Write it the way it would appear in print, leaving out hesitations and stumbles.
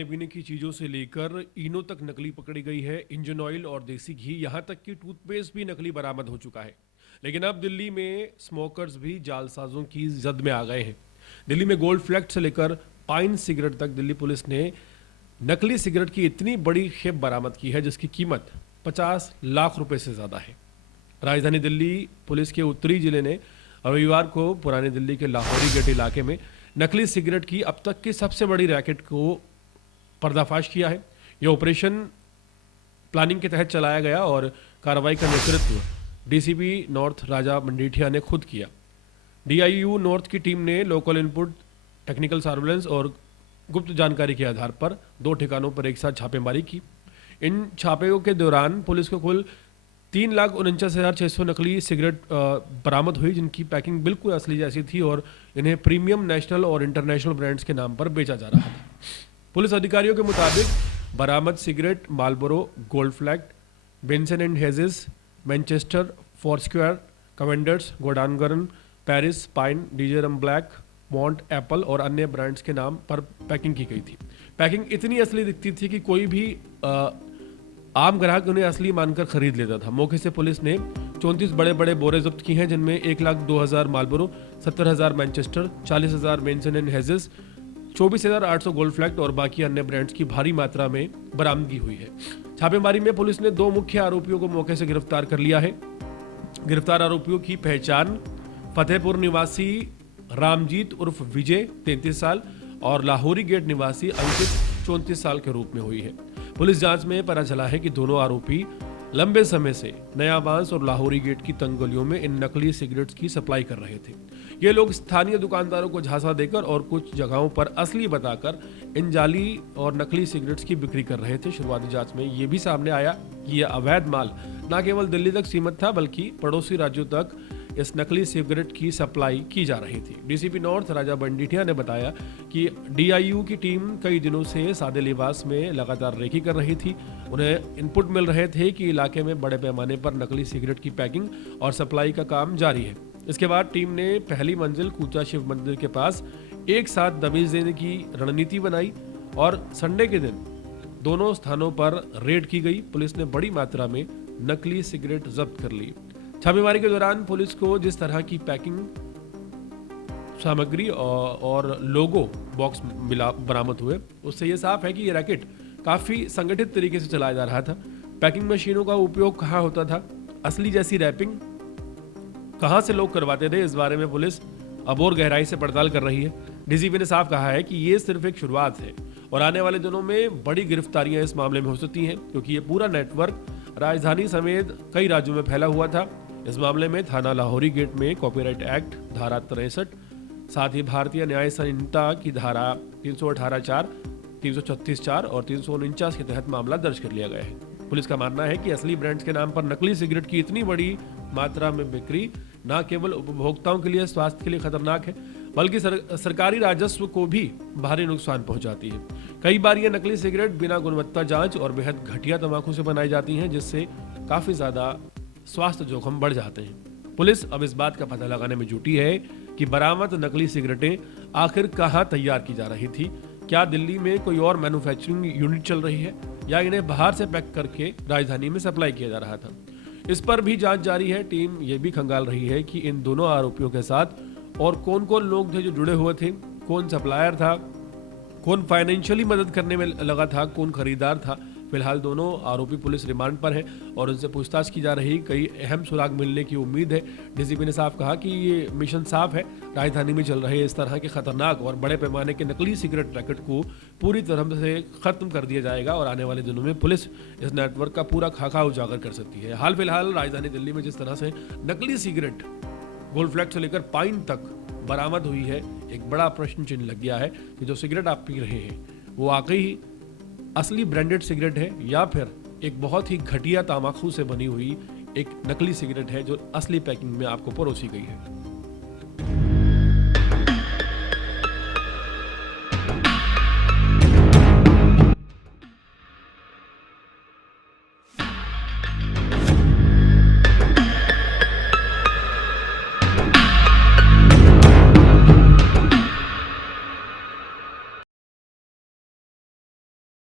खाने पीने की चीज़ों से लेकर इनो तक नकली पकड़ी गई है। इंजन ऑयल और देसी घी, यहाँ तक कि टूथपेस्ट भी नकली बरामद हो चुका है। लेकिन अब दिल्ली में स्मोकर्स भी जालसाजों की जद में आ गए हैं। दिल्ली में गोल्ड फ्लैक्स से लेकर पाइन सिगरेट तक दिल्ली पुलिस ने नकली सिगरेट की इतनी बड़ी खेप बरामद की है जिसकी कीमत 50 लाख रुपए से ज़्यादा है। राजधानी दिल्ली पुलिस के उत्तरी जिले ने रविवार को पुरानी दिल्ली के लाहौरी गेट इलाके में नकली सिगरेट की अब तक की सबसे बड़ी रैकेट को पर्दाफाश किया है। यह ऑपरेशन प्लानिंग के तहत चलाया गया और कार्रवाई का नेतृत्व डीसीपी नॉर्थ राजा मंडीठिया ने खुद किया। डीआईयू नॉर्थ की टीम ने लोकल इनपुट, टेक्निकल सर्वेलेंस और गुप्त जानकारी के आधार पर 2 ठिकानों पर एक साथ छापेमारी की। इन छापेयों के दौरान पुलिस को कुल 3,49,600 नकली सिगरेट बरामद हुई, जिनकी पैकिंग बिल्कुल असली जैसी थी और इन्हें प्रीमियम नेशनल और इंटरनेशनल ब्रांड्स के नाम पर बेचा जा रहा था। पुलिस अधिकारियों के मुताबिक बरामद cigarette Marlboro, Gold Flag, Benson and Hedges, Manchester, Foursquare, Cavenders, गोडानगरन, Paris, Pine, Djarum Black, Mont, Apple और अन्य ब्रांड्स के नाम पर पैकिंग की गई थी। पैकिंग इतनी असली दिखती थी कि कोई भी आम ग्राहक उन्हें असली मानकर खरीद लेता था। मौके से पुलिस ने 34 बड़े बड़े बोरे जब्त किए हैं, जिनमें 1,02,000 Marlboro, 70,000 Manchester, 40,000 Benson and Hedges, 24,800 Gold Flake और बाकी अन्य ब्रांड्स की भारी मात्रा में बरामदगी हुई है। छापेमारी में पुलिस ने 2 मुख्य आरोपियों को मौके से गिरफ्तार कर लिया है। गिरफ्तार आरोपियों की पहचान फतेहपुर निवासी रामजीत उर्फ विजय 33 साल और लाहौरी गेट निवासी अंकित 34 साल के रूप में हुई है। पुलिस जांच में पता चला है कि दोनों आरोपी लंबे समय से नया बांस और लाहौरी गेट की तंग गलियों में इन नकली सिगरेट्स की सप्लाई कर रहे थे। ये लोग स्थानीय दुकानदारों को झांसा देकर और कुछ जगहों पर असली बताकर इन जाली और नकली सिगरेट्स की बिक्री कर रहे थे। शुरुआती जांच में ये भी सामने आया कि यह अवैध माल न केवल दिल्ली तक सीमित था, बल्कि पड़ोसी राज्यों तक इस नकली सिगरेट की सप्लाई की जा रही थी। डीसीपी नॉर्थ राजा बंडीठिया ने बताया कि डीआईयू की टीम कई दिनों से सादे लिबास में लगातार रेकी कर रही थी। उन्हें इनपुट मिल रहे थे कि इलाके में बड़े पैमाने पर नकली सिगरेट की पैकिंग और सप्लाई का काम जारी है। इसके बाद टीम ने पहली मंजिल कूचा शिव मंदिर के पास एक साथ दबिश देने की रणनीति बनाई और संडे के दिन दोनों स्थानों पर रेड की गई। पुलिस ने बड़ी मात्रा में नकली सिगरेट जब्त कर ली। छापेमारी के दौरान पुलिस को जिस तरह की पैकिंग सामग्री और लोगो बॉक्स बरामद हुए, उससे यह साफ है कि यह रैकेट काफ़ी संगठित तरीके से चलाया जा रहा था। पैकिंग मशीनों का उपयोग कहाँ होता था, असली जैसी रैपिंग कहाँ से लोग करवाते थे, इस बारे में पुलिस अब और गहराई से पड़ताल कर रही है। डीसीपी ने साफ कहा है कि ये सिर्फ एक शुरुआत है और आने वाले दिनों में बड़ी गिरफ्तारियां इस मामले में हो सकती हैं, क्योंकि ये पूरा नेटवर्क राजधानी समेत कई राज्यों में फैला हुआ था। इस मामले में थाना लाहौरी गेट में कॉपीराइट एक्ट धारा 63, साथ ही भारतीय न्याय संहिता की धारा 318(4), 336(4) और 349 के तहत मामला दर्ज कर लिया गया है। पुलिस का मानना है कि असली ब्रांड्स के नाम पर नकली सिगरेट की इतनी बड़ी मात्रा में बिक्री न केवल उपभोक्ताओं के लिए स्वास्थ्य के लिए खतरनाक है, बल्कि सरकारी राजस्व को भी भारी नुकसान पहुंचाती है। कई बार ये नकली सिगरेट बिना गुणवत्ता जांच और बेहद घटिया तंबाकू से बनाई जाती हैं, जिससे काफी ज्यादा स्वास्थ्य जोखिम बढ़ जाते हैं। पुलिस अब इस बात का पता लगाने में जुटी है कि बरामद नकली सिगरेटें आखिर कहां तैयार की जा रही थी। क्या दिल्ली में कोई और मैन्युफैक्चरिंग यूनिट चल रही है या इन्हें बाहर से पैक करके राजधानी में सप्लाई किया जा रहा था। इस पर भी जांच जारी है। टीम ये भी खंगाल रही है कि इन दोनों आरोपियों के साथ और कौन कौन लोग थे जो जुड़े हुए थे, कौन सप्लायर था, कौन फाइनेंशियली मदद करने में लगा था, कौन खरीदार था। फिलहाल दोनों आरोपी पुलिस रिमांड पर है और उनसे पूछताछ की जा रही। कई अहम सुराग मिलने की उम्मीद है। डीसीपी ने साफ कहा कि ये मिशन साफ है, राजधानी में चल रहे इस तरह के खतरनाक और बड़े पैमाने के नकली सिगरेट रैकेट को पूरी तरह से खत्म कर दिया जाएगा और आने वाले दिनों में पुलिस इस नेटवर्क का पूरा खाका उजागर कर सकती है। हाल फिलहाल राजधानी दिल्ली में जिस तरह से नकली सिगरेट गोल्ड फ्लैग से लेकर पाइन तक बरामद हुई है, एक बड़ा प्रश्न चिन्ह लग गया है कि जो सिगरेट आप पी रहे हैं वो वाकई असली ब्रांडेड सिगरेट है या फिर एक बहुत ही घटिया तंबाकू से बनी हुई एक नकली सिगरेट है जो असली पैकिंग में आपको परोसी गई है।